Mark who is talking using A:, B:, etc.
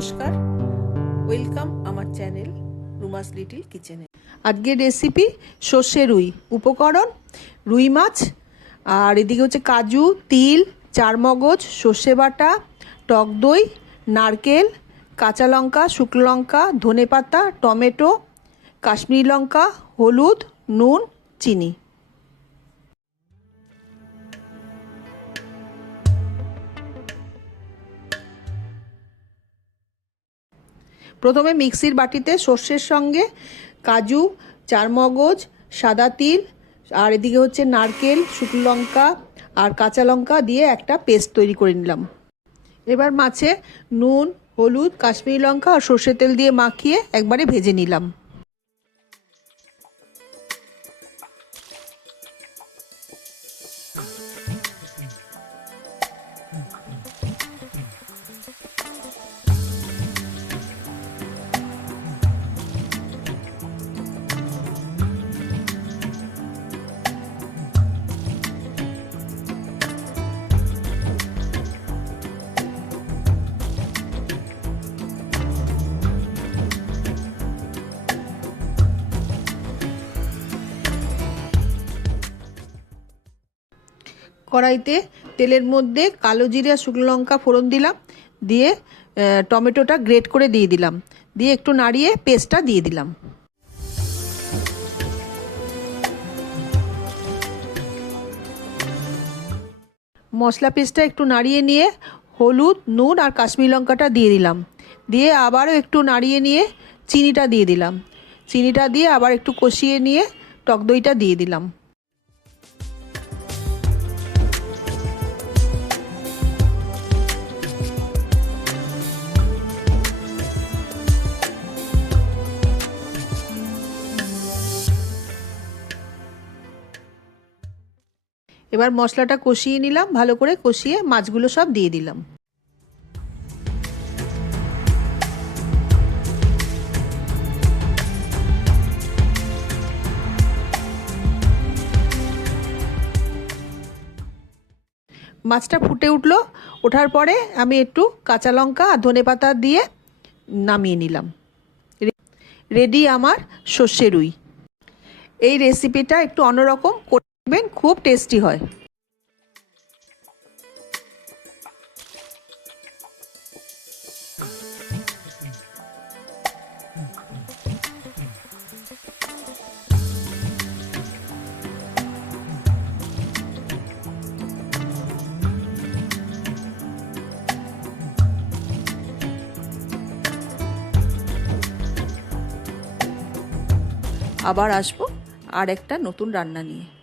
A: নমস্কার। ওয়েলকাম আমার channel রুমাস little কিচেনে আজকের রেসিপি সর্ষে রুই, উপকরণ, রুই মাছ, আর এদিকে হচ্ছে কাজু, তিল, চারমগজ, সর্ষে বাটা, টক দই, নারকেল, কাঁচা লঙ্কা, শুকনো লঙ্কা ধনে পাতা টমেটো, কাশ্মীরি লঙ্কা, হলুদ, নুন, চিনি। প্রথমে মিক্সির বাটিতে সর্ষের সঙ্গে কাজু, চারমগজ, সাদা তিল, আর এদিকে হচ্ছে নারকেল, শুকনো লঙ্কা আর কাঁচা লঙ্কা দিয়ে একটা পেস্ট তৈরি করে নিলাম। এবার মাছে নুন, হলুদ, কাশ্মীরি লঙ্কা আর সর্ষের তেল দিয়ে মাখিয়ে একবারে ভেজে নিলাম। কড়াইতে তেলের মধ্যে কালো জিরে শুকনো লঙ্কা ফোড়ন দিলাম, দিয়ে টমেটোটা গ্রেট করে দিয়ে দিলাম, দিয়ে একটু নাড়িয়ে পেস্টটা দিয়ে দিলাম। মশলা পেস্টটা একটু নাড়িয়ে নিয়ে হলুদ, নুন আর কাশ্মীরি লঙ্কাটা দিয়ে দিলাম, দিয়ে আবারও একটু নাড়িয়ে নিয়ে চিনিটা দিয়ে দিলাম, চিনিটা দিয়ে আবার একটু কষিয়ে নিয়ে টক দইটা দিয়ে দিলাম। এবার মশলাটা কষিয়ে নিলাম, ভালো করে কষিয়ে মাছগুলো সব দিয়ে দিলাম। মাছটা ফুটে উঠল, ওঠার পরে আমি একটু কাঁচা লঙ্কা আর ধনে পাতা দিয়ে নামিয়ে নিলাম। রেডি আমার সর্ষে রুই। এই রেসিপিটা একটু অন্যরকম করবেন খুব টেস্টি হয়। আবার আসব আর একটা নতুন রান্না নিয়ে।